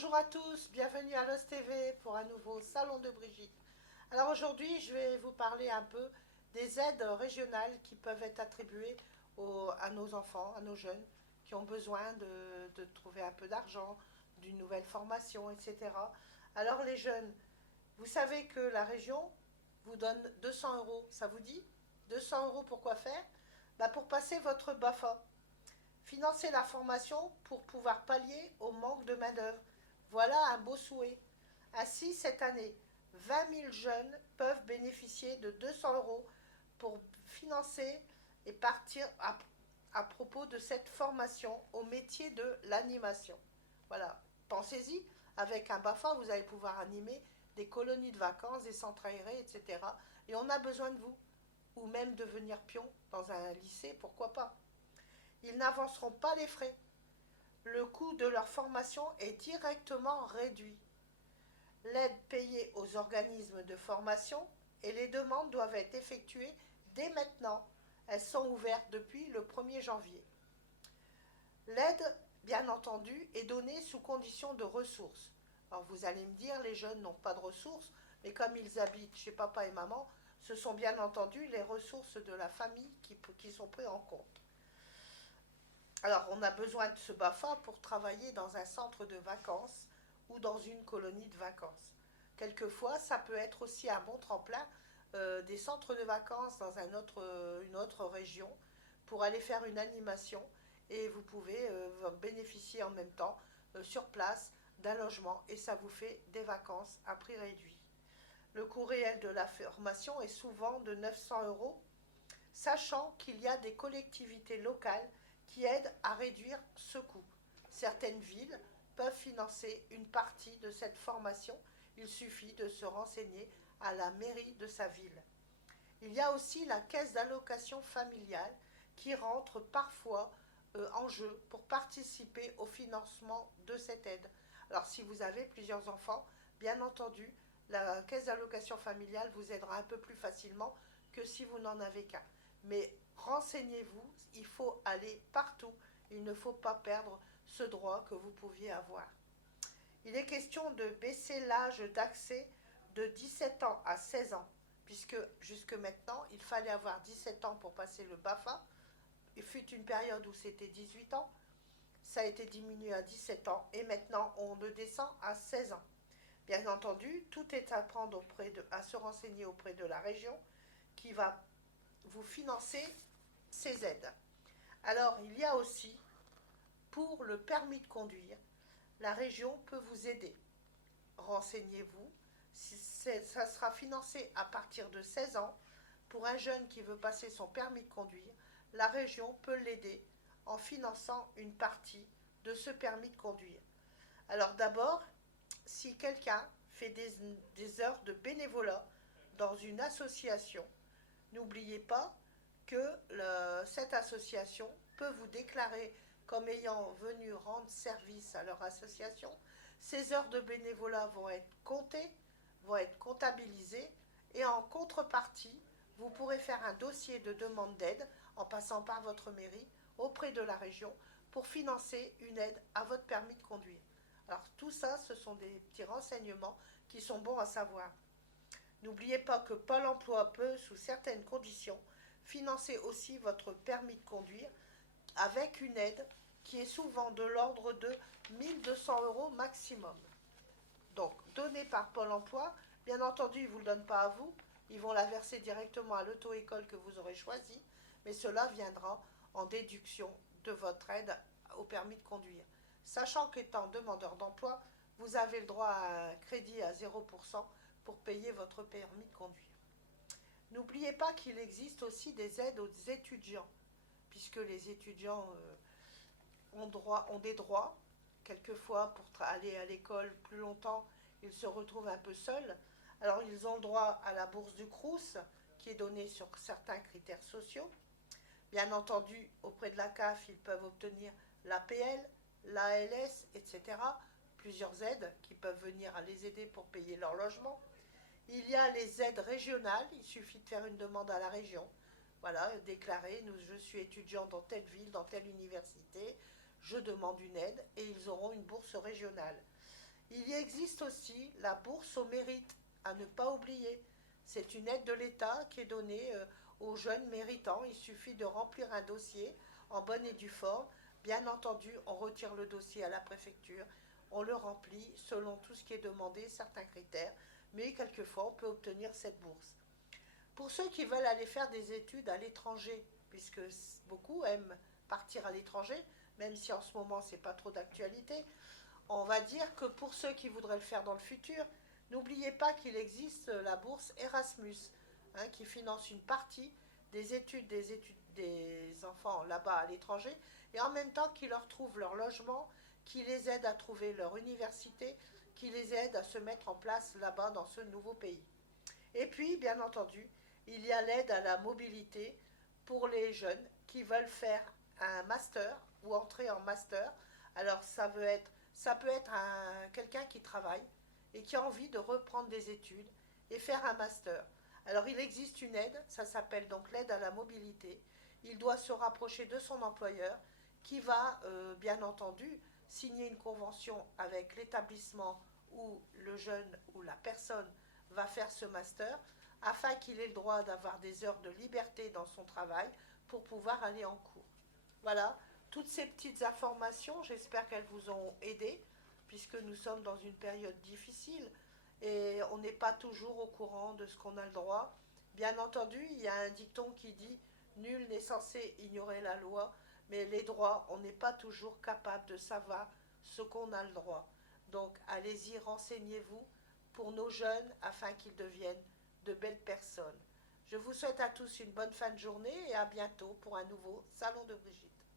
Bonjour à tous, bienvenue à Lost TV pour un nouveau salon de Brigitte. Alors aujourd'hui, je vais vous parler un peu des aides régionales qui peuvent être attribuées à nos enfants, à nos jeunes qui ont besoin de trouver un peu d'argent, d'une nouvelle formation, etc. Alors les jeunes, vous savez que la région vous donne 200 euros, ça vous dit? 200 euros pour quoi faire? Pour passer votre BAFA. Financer la formation pour pouvoir pallier au manque de main-d'œuvre. Voilà un beau souhait. Ainsi, cette année, 20 000 jeunes peuvent bénéficier de 200 euros pour financer et partir à propos de cette formation au métier de l'animation. Voilà, pensez-y, avec un BAFA, vous allez pouvoir animer des colonies de vacances, des centres aérés, etc. Et on a besoin de vous. Ou même devenir pion dans un lycée, pourquoi pas. Ils n'avanceront pas les frais. Le coût de leur formation est directement réduit. L'aide payée aux organismes de formation et les demandes doivent être effectuées dès maintenant. Elles sont ouvertes depuis le 1er janvier. L'aide, bien entendu, est donnée sous condition de ressources. Alors vous allez me dire, les jeunes n'ont pas de ressources, mais comme ils habitent chez papa et maman, ce sont bien entendu les ressources de la famille qui sont prises en compte. Alors, on a besoin de ce BAFA pour travailler dans un centre de vacances ou dans une colonie de vacances. Quelquefois, ça peut être aussi un bon tremplin des centres de vacances dans une autre région pour aller faire une animation et vous pouvez bénéficier en même temps sur place d'un logement et ça vous fait des vacances à prix réduit. Le coût réel de la formation est souvent de 900 euros, sachant qu'il y a des collectivités locales qui aident à réduire ce coût. Certaines villes peuvent financer une partie de cette formation. Il suffit de se renseigner à la mairie de sa ville. Il y a aussi la caisse d'allocation familiale qui rentre parfois en jeu pour participer au financement de cette aide. Alors si vous avez plusieurs enfants, bien entendu, la caisse d'allocation familiale vous aidera un peu plus facilement que si vous n'en avez qu'un. Mais renseignez-vous, il faut aller partout. Il ne faut pas perdre ce droit que vous pouviez avoir. Il est question de baisser l'âge d'accès de 17 ans à 16 ans, puisque jusque maintenant, il fallait avoir 17 ans pour passer le BAFA. Il fut une période où c'était 18 ans, ça a été diminué à 17 ans et maintenant on le descend à 16 ans. Bien entendu, tout est à prendre à se renseigner auprès de la région qui va vous financer ces aides. Alors, il y a aussi, pour le permis de conduire, la région peut vous aider. Renseignez-vous, ça sera financé à partir de 16 ans. Pour un jeune qui veut passer son permis de conduire, la région peut l'aider en finançant une partie de ce permis de conduire. Alors d'abord, si quelqu'un fait des heures de bénévolat dans une association, n'oubliez pas que cette association peut vous déclarer comme ayant venu rendre service à leur association. Ces heures de bénévolat vont être comptées, vont être comptabilisées et en contrepartie, vous pourrez faire un dossier de demande d'aide en passant par votre mairie auprès de la région pour financer une aide à votre permis de conduire. Alors tout ça, ce sont des petits renseignements qui sont bons à savoir. N'oubliez pas que Pôle emploi peut, sous certaines conditions, financer aussi votre permis de conduire avec une aide qui est souvent de l'ordre de 1200 euros maximum. Donc, donnée par Pôle emploi, bien entendu, ils ne vous le donnent pas à vous, ils vont la verser directement à l'auto-école que vous aurez choisie, mais cela viendra en déduction de votre aide au permis de conduire. Sachant qu'étant demandeur d'emploi, vous avez le droit à un crédit à 0% pour payer votre permis de conduire. N'oubliez pas qu'il existe aussi des aides aux étudiants, puisque les étudiants ont des droits. Quelquefois, pour aller à l'école plus longtemps, ils se retrouvent un peu seuls. Alors, ils ont le droit à la bourse du Crous, qui est donnée sur certains critères sociaux. Bien entendu, auprès de la CAF, ils peuvent obtenir l'APL, l'ALS, etc. Plusieurs aides qui peuvent venir les aider pour payer leur logement. Il y a les aides régionales, il suffit de faire une demande à la région. Voilà, déclarer, je suis étudiant dans telle ville, dans telle université, je demande une aide et ils auront une bourse régionale. Il y existe aussi la bourse au mérite, à ne pas oublier. C'est une aide de l'État qui est donnée aux jeunes méritants. Il suffit de remplir un dossier en bonne et due forme. Bien entendu, on retire le dossier à la préfecture, on le remplit selon tout ce qui est demandé, certains critères, mais quelquefois on peut obtenir cette bourse. Pour ceux qui veulent aller faire des études à l'étranger, puisque beaucoup aiment partir à l'étranger, même si en ce moment c'est pas trop d'actualité, on va dire que pour ceux qui voudraient le faire dans le futur, n'oubliez pas qu'il existe la bourse Erasmus, hein, qui finance une partie des études des enfants là-bas à l'étranger, et en même temps qui leur trouve leur logement, qui les aide à trouver leur université, qui les aide à se mettre en place là-bas dans ce nouveau pays. Et puis, bien entendu, il y a l'aide à la mobilité pour les jeunes qui veulent faire un master ou entrer en master. Alors, ça peut être quelqu'un qui travaille et qui a envie de reprendre des études et faire un master. Alors, il existe une aide, ça s'appelle donc l'aide à la mobilité. Il doit se rapprocher de son employeur qui va, bien entendu, signer une convention avec l'établissement où le jeune ou la personne va faire ce master afin qu'il ait le droit d'avoir des heures de liberté dans son travail pour pouvoir aller en cours. Voilà, toutes ces petites informations, j'espère qu'elles vous ont aidé puisque nous sommes dans une période difficile et on n'est pas toujours au courant de ce qu'on a le droit. Bien entendu, il y a un dicton qui dit nul n'est censé ignorer la loi, mais les droits, on n'est pas toujours capable de savoir ce qu'on a le droit. Donc allez-y, renseignez-vous pour nos jeunes afin qu'ils deviennent de belles personnes. Je vous souhaite à tous une bonne fin de journée et à bientôt pour un nouveau Salon de Brigitte.